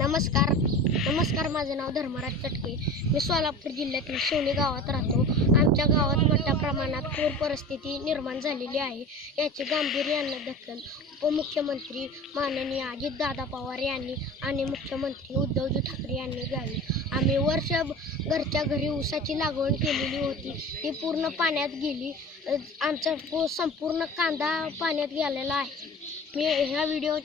नमस्कार. नमस्कार माझं नाव धर्मराज चटके. मी सोलापूर जिल्ह्यातील शिवणी गावात राहतो. आमच्या गावात मोठ्या प्रमाणात पूर परिस्थिती निर्माण झालेली आहे. याची गांभीर्यानं दखल उपमुख्यमंत्री माननीय अजितदादा पवार यांनी आणि मुख्यमंत्री उद्धवजी ठाकरे यांनी घ्यावी. आम्ही वर्ष घरच्या घरी ऊसाची लागवड केलेली होती. ती पूर्ण पाण्यात गेली. आमचा संपूर्ण कांदा पाण्यात गेलेला आहे. मी ह्या व्हिडिओ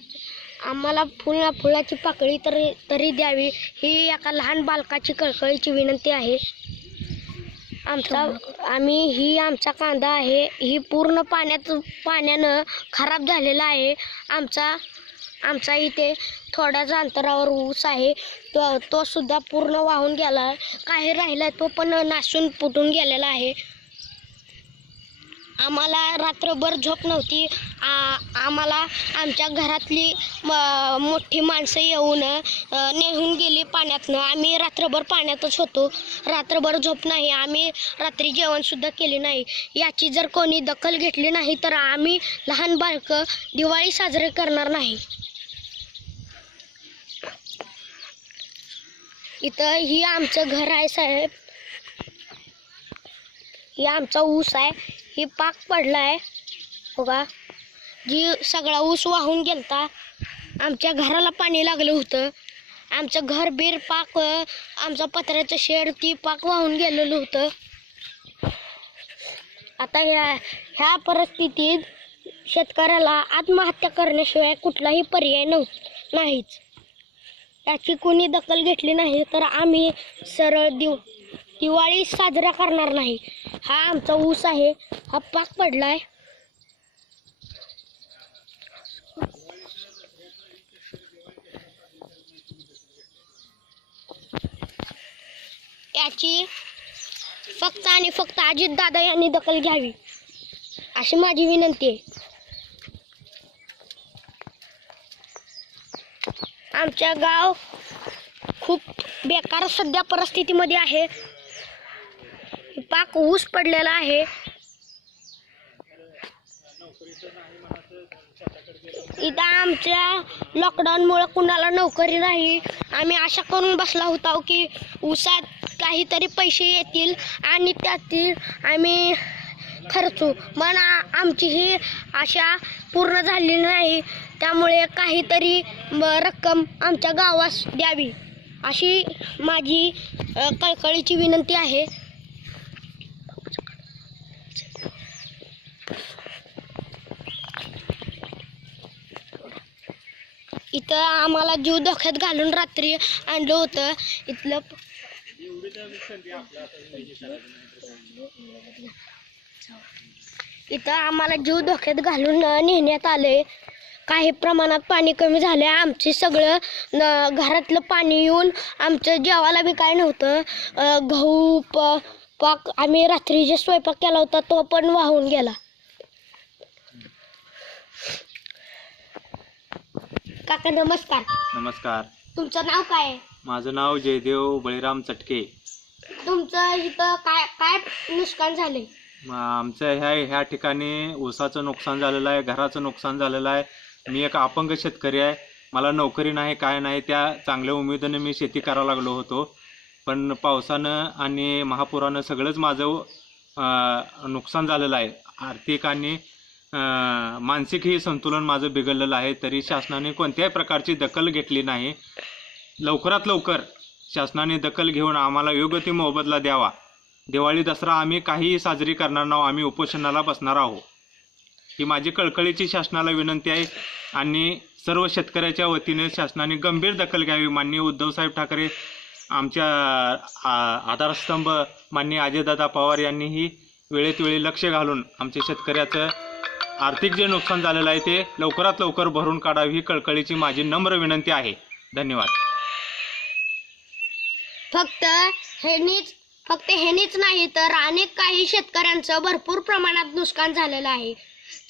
आम्हाला फुल फुलाची पाकळी तरी तरी द्यावी. ही एका लहान बालकाची कळकळीची विनंती आहे. आमचा आम्ही ही आमचा कांदा आहे. ही पूर्ण पाण्यात पाण्यानं खराब झालेला आहे. आमचा आमचा इथे थोड्याच अंतरावर ऊस आहे. तो तो सुद्धा पूर्ण वाहून गेला. काही राहिला तो पण नासून फुटून गेलेला आहे. आम्हाला रात्रभर झोप नव्हती. आम्हाला आमच्या घरातली म- मोठी माणसं येऊन नेहून गेली पाण्यातनं. आम्ही रात्रभर पाण्यातच होतो. रात्रभर झोप नाही. आम्ही रात्री जेवणसुद्धा केले नाही. याची जर कोणी दखल घेतली नाही तर आम्ही लहान बाळकं दिवाळी साजरी करणार नाही. इथं ही आमचं घर आहे साहेब. ही आमचा ऊस आहे. ही पाक पडला आहे बघा जी सगळा ऊस वाहून गेलता. आमच्या घराला पाणी लागलं होतं. आमचं घर बीर पाक आमचं पत्र्याचं शेड ती पाक वाहून गेलेलं होतं. आता ह्या ह्या परिस्थितीत शेतकऱ्याला आत्महत्या करण्याशिवाय कुठलाही पर्याय नव्ह नाहीच. याची कोणी दखल घेतली नाही तर आम्ही सरळ दिव दिवाळी साजरा करणार नाही. हा आमचा ऊस आहे. हा पाक पडलाय. याची फक्त आणि फक्त अजितदादा यांनी दखल घ्यावी अशी माझी विनंती आहे. आमच्या गाव खूप बेकार सध्या परिस्थितीमध्ये आहे. पाक ऊस पडलेला आहे. इथं आमच्या लॉकडाऊनमुळे कुणाला नोकरी नाही. आम्ही आशा करून बसला होता की ऊसात काहीतरी पैसे येतील आणि त्यातील आम्ही खर्चू. पण आमची ही आशा पूर्ण झाली नाही. त्यामुळे काहीतरी रक्कम आमच्या गावास द्यावी अशी माझी कळकळीची विनंती आहे. इथं आम्हाला जीव धोक्यात घालून रात्री आणलं होतं. इथलं इथं आम्हाला जीव धोक्यात घालून नेण्यात आले. काही प्रमाणात पाणी कमी झाले. आमचे सगळं न घरातलं पाणी येऊन आमचं जेवायला बी काय नव्हतं. गहू प पाक आम्ही रात्री जे स्वयंपाक केला होता तो पण वाहून गेला. काका नमस्कार. नमस्कार. तुमचं नाव काय? आहे माझं नाव जयदेव बळीराम चटके. तुमचं इथं काय काय नुकसान झाले म आमचं ह्या ह्या ठिकाणी ऊसाचं नुकसान झालेलं आहे घराचं नुकसान झालेलं आहे. मी एक अपंग शेतकरी आहे. मला नोकरी नाही काय नाही त्या चांगल्या उमेदीने मी शेती करायला लागलो होतो. पण पावसानं आणि महापुरानं सगळंच माझं अं, नुकसान झालेलं आहे. आर्थिक आणि मानसिकही संतुलन माझं बिघडलेलं आहे तरी शासनाने कोणत्याही प्रकारची दखल घेतली नाही. लवकरात लवकर शासनाने दखल घेऊन आम्हाला योग्य ती मोबदला द्यावा. दिवाळी दसरा आम्ही काहीही साजरी करणार नाही आम्ही उपोषणाला बसणार आहोत. ही माझी कळकळीची शासनाला विनंती आहे आणि सर्व शेतकऱ्याच्या वतीने शासनाने गंभीर दखल घ्यावी. माननीय उद्धवसाहेब ठाकरे आमच्या आ- आधारस्तंभ माननीय अजयदादा पवार यांनीही वेळेत वेळी लक्ष घालून आमच्या शेतकऱ्याचं आर्थिक जे नुकसान झालेलं आहे ते लवकरात लवकर भरून काढावी ही कळकळीची माझी नम्र विनंती आहे. धन्यवाद. फक्त हेनीच फक्त हेनीच नाही तर अनेक काही शेतकऱ्यांचं भरपूर प्रमाणात नुकसान झालेलं आहे.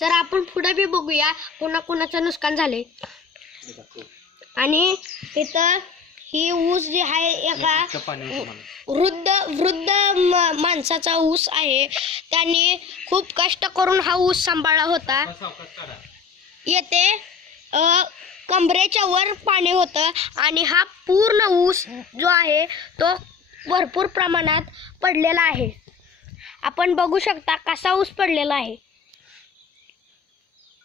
तर आपण पुढे बी बघूया कोणाकोणाचं नुकसान झाले आणि इथं ही ऊस जी आहे एका वृद्ध वृद्ध माणसाचा ऊस आहे. त्यांनी खूप कष्ट करून हा ऊस सांभाळला होता. येथे कमरेच्या वर पाणी होतं आणि हा पूर्ण ऊस जो आहे तो भरपूर प्रमाणात पडलेला आहे. आपण बघू शकता कसा ऊस पडलेला आहे.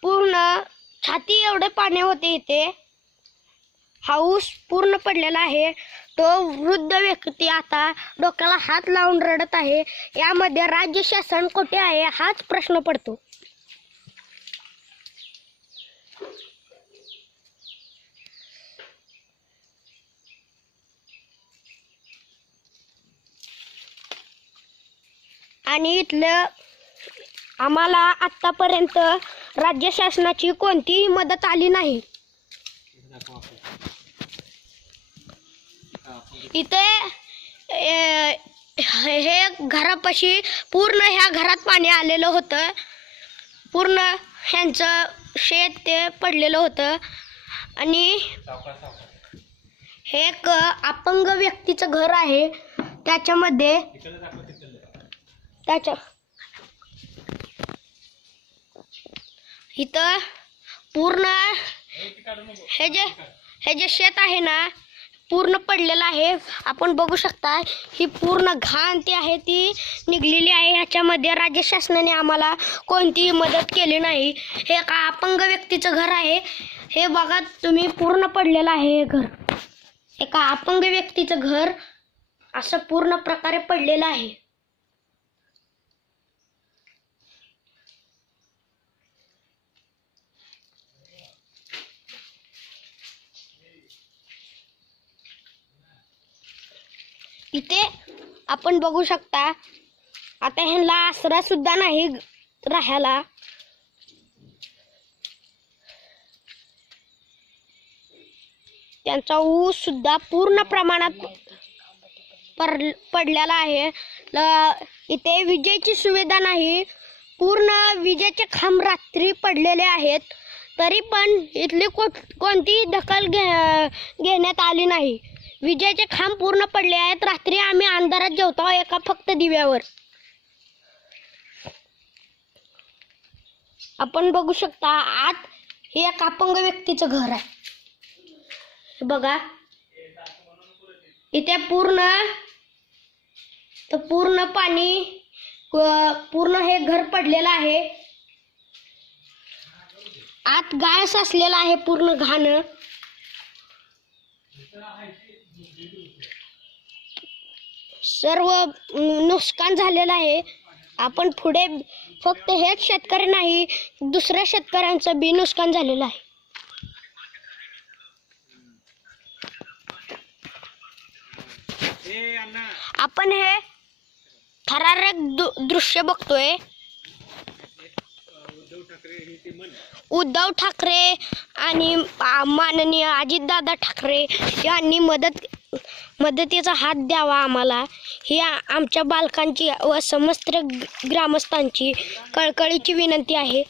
पूर्ण छाती एवढे पाणी होते इथे. हा ऊस पूर्ण पडलेला आहे. तो वृद्ध व्यक्ती आता डोक्याला हात लावून रडत आहे. यामध्ये राज्य शासन कुठे आहे हाच प्रश्न पडतो. आणि इथलं आम्हाला आत्तापर्यंत राज्य शासनाची कोणतीही मदत आली नाही. इथे हे घरापाशी पूर्ण ह्या घरात पाणी आलेलं होतं. पूर्ण ह्यांचं शेत ते पडलेलं होतं. आणि हे एक अपंग व्यक्तीचं घर आहे. त्याच्यामध्ये त्याच्या इथं पूर्ण हे जे हे जे शेत आहे ना पूर्ण पडलेलं आहे. आपण बघू शकता ही पूर्ण घाण ती आहे ती निघलेली आहे. ह्याच्यामध्ये राज्य शासनाने आम्हाला कोणतीही मदत केली नाही. हे एका अपंग व्यक्तीचं घर आहे. हे बघा तुम्ही पूर्ण पडलेलं आहे हे घर. एका अपंग व्यक्तीचं घर असं पूर्ण प्रकारे पडलेलं आहे. इथे आपण बघू शकता आता ह्यांना आसरा सुद्धा नाही राहायला. त्यांचा ऊस सुद्धा पूर्ण प्रमाणात पर पडलेला आहे. ल- इथे विजेची सुविधा नाही. पूर्ण विजेचे खांब रात्री पडलेले आहेत. तरी पण इथली को कोणतीही दखल घे घेण्यात आली नाही. विजेचे खांब पूर्ण पडले आहेत. रात्री आम्ही अंधारात जेवतो. एका फक्त दिव्यावर. आपण बघू शकता आत हे एक अपंग व्यक्तीचं घर आहे. बघा. इथे पूर्ण तर पूर्ण पाणी पूर्ण हे घर पडलेलं आहे. आत गाळ साचलेला आहे पूर्ण घाण. सर्व नुकसान झालेलं आहे. आपण पुढे फक्त हेच शेतकरी नाही दुसऱ्या शेतकऱ्यांचं बी नुकसान झालेलं आहे. आपण हे थरारक दृश्य बघतोय. उद्धव ठाकरे आणि माननीय अजितदादा ठाकरे यांनी मदत मदतीचा हात द्यावा आम्हाला. ही आमच्या बालकांची व समस्त ग्रामस्थांची कळकळीची विनंती आहे.